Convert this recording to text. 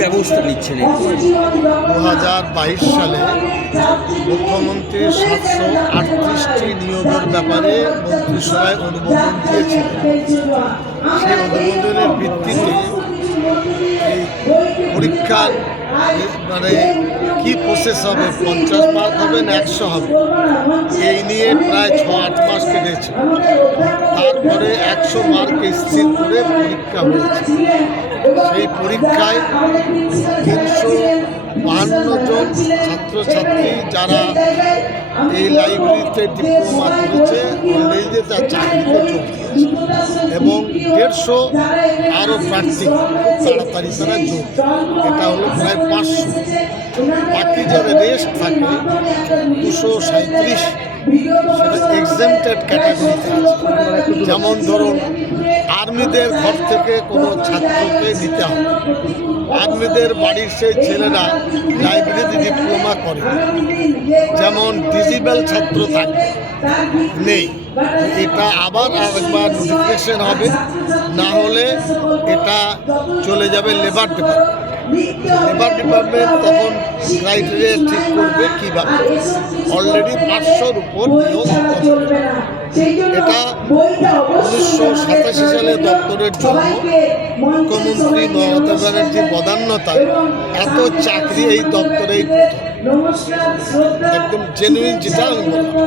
ব্যবস্থা নিচ্ছেন? 2022 সালে মুখ্যমন্ত্রী 738টি নিয়োগের ব্যাপারে মন্ত্রিসভায় অনুমোদন দিয়েছিলেন। সেই অনুমোদনের ভিত্তিতে এই পরীক্ষার মানে কি প্রসেস হবে, 50 মার্ক হবে না 100 হবে, এই নিয়ে প্রায় 6-8 মাস কেটেছে। তারপরে 100 মার্ক স্থির করে পরীক্ষা হয়েছে। সেই পরীক্ষায় 352 জন ছাত্রছাত্রী যারা এই লাইব্রেরিতে ডিপ্লোমা করেছে অলরেডি তার চাকরিতে যোগ দিয়েছে, এবং 150 আরও প্রার্থী খুব তাড়াতাড়ি তারা যোগ। এটা হলো প্রায় 500। বাকি যারা রেস্ট থাকে 237 সেটা এক্সামটেড ক্যাটাগরিতে আছে। যেমন ধরুন আর্মিদের ঘর থেকে কোনো ছাত্রকে নিতে হবে, আর্মিদের বাড়ির সেই ছেলেরা লাইব্রেরিতে ডিপ্লোমা করে, যেমন ডিজেবল ছাত্র থাকবে নেই। এটা আবার আরেকবার নোটিফিকেশন হবে, না হলে এটা চলে যাবে লেবার ডিপার্টমেন্ট তখন ক্রাইটেরিয়া ঠিক করবে কীভাবে। অলরেডি 500-র উপর নিয়োগ হবে। এটা 1987 সালে দপ্তরের জন্য মুখ্যমন্ত্রী মমতা ব্যানার্জির বদান্যতায় এত চাকরি এই দপ্তরেই একদম জেনুইন, যেটা আমি বললাম।